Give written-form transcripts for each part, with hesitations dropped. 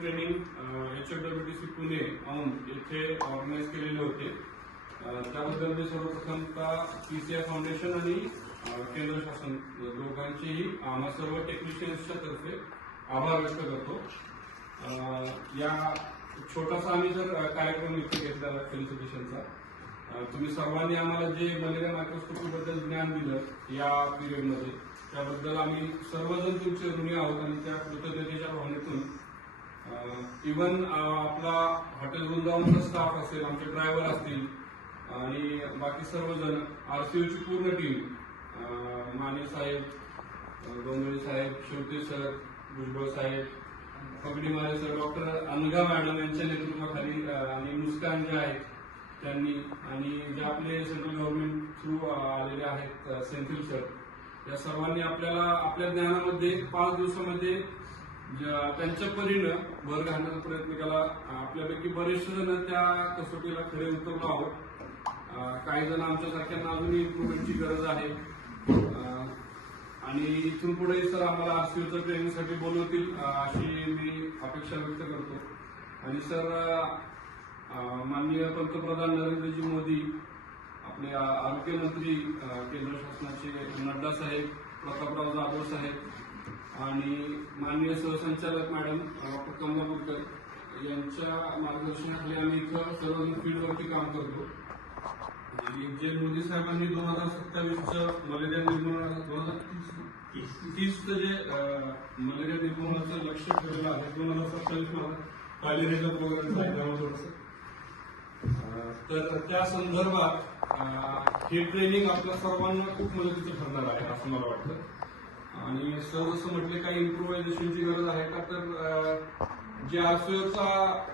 Training HFWTC Pune Aundh येथे organise केलेले होते. त्याबद्दल मी सर्वप्रथमतः PCI फाउंडेशन आणि केंद्र शासन दोघांचेही आम्हा सर्व टेक्निशियन्सच्या तर्फे आभार व्यक्त करतो. या छोटासा आम्ही जर कार्यक्रम इथे घेतला फेलिसिटेशनचा, तुम्ही सर्वांनी आम्हाला जे मलेरिया मायक्रोस्कोपी बद्दल ज्ञान दिलं या पिरियडमध्ये, त्याबद्दल आम्ही सर्वजण तुमचे ऋणी आहोत आणि त्या कृतज्ञतेच्या भावनेतून इव्हन आपला हॉटेल वृंदावनचा स्टाफ असेल, आमचे ड्रायव्हर असतील आणि बाकी सर्वजण, RCOची पूर्ण टीम, माने साहेब, डोंगरे साहेब, शेवटे सर, भुजबळ साहेब, पगडीमारे सर, डॉक्टर अनघा मॅडम यांच्या नेतृत्वाखाली आणि मुस्कान जे आहेत त्यांनी, आणि जे आपले सेंट्रल गव्हर्नमेंट थ्रू आलेले आहेत सेंथिल सर, या सर्वांनी आपल्याला आपल्या ज्ञानामध्ये 5 दिवसामध्ये त्यांच्या परीनं भर घालण्याचा प्रयत्न केला. आपल्यापैकी बरेचसे जण त्या कसोटीला खरे उतरलो आहोत. काही जण आमच्यासारख्यांना अजूनही इम्प्रुव्हमेंटची गरज आहे आणि इथून पुढे सर आम्हाला RCOच्या ट्रेनिंगसाठी बोलवतील अशी मी अपेक्षा व्यक्त करतो. आणि सर, माननीय पंतप्रधान नरेंद्रजी मोदी, आपले आरोग्यमंत्री केंद्र शासनाचे नड्डा साहेब, प्रतापराव जाधव साहेब आणि माननीय सहसंचालक मॅडम डॉक्टर कमलापूरकर यांच्या मार्गदर्शनाखाली आम्ही इथं सर्वजण फील्डवरती काम करतो. आणि जे मोदी साहेबांनी 2027चं मलेरिया निर्मूलन 2030चं जे मलेरिया निर्मूलनाचं लक्ष्य ठेवलेलं आहे, 2027 मला फायलेरियाचा प्रोग्राम तर त्या संदर्भात हे ट्रेनिंग आपल्या सर्वांना खूप मदतीचं ठरणार आहे असं मला वाटतं. आणि सर जसं म्हटले, काही इम्प्रुव्हायझेशनची गरज आहे का, तर जे RCOचा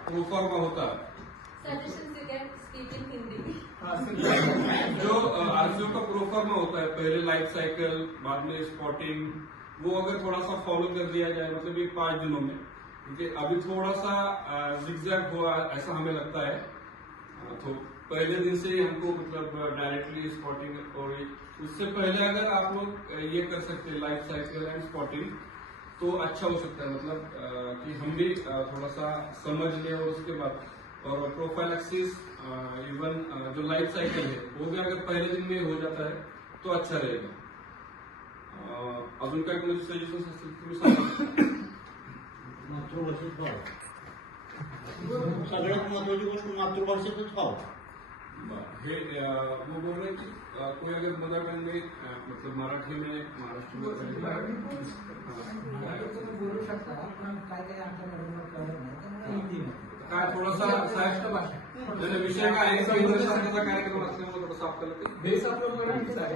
प्रोफॉर्मा होता, जो RCO का प्रोफॉर्मा होता है, पहले लाइफ साइकिल, बाद में स्पॉटिंग, वो अगर थोड़ा सा फॉलो कर दिया जाए, मतलब ये 5 दिनों में, क्योंकि अभी थोड़ा सा जिगजैग हुआ ऐसा हमें लगता है. तो पहले दिन से ही हमको मतलब डायरेक्टली स्पॉटिंग, और उससे पहले अगर आप लोग ये कर सकते हैं लाइफ साइकिल एंड स्पॉटिंग, तो अच्छा हो सकता है. मतलब कि हम भी थोड़ा सा समझ लें, और उसके बाद और प्रोफाइलैक्सिस, इवन जो लाइफ साइकिल है वो भी अगर पहले दिन में हो जाता है तो अच्छा रहेगा. अजून काय कोणाचे सजेशन्स असतील तुम्ही सांगा. सगळ्यात महत्वाची गोष्ट मातृभाषेतच व्हावं. हे वो बोल रहे कि कोई अगर मदर टंग में मतलब मराठी में महाराष्ट्र में बोलू शकता, पण काय आमच्या हिंदी काय थोडासा विषय काय आहे, संघर्षाचा कार्यक्रम असल्यामुळे थोडंसं आपल्याला बेस आपलं मराठीच आहे.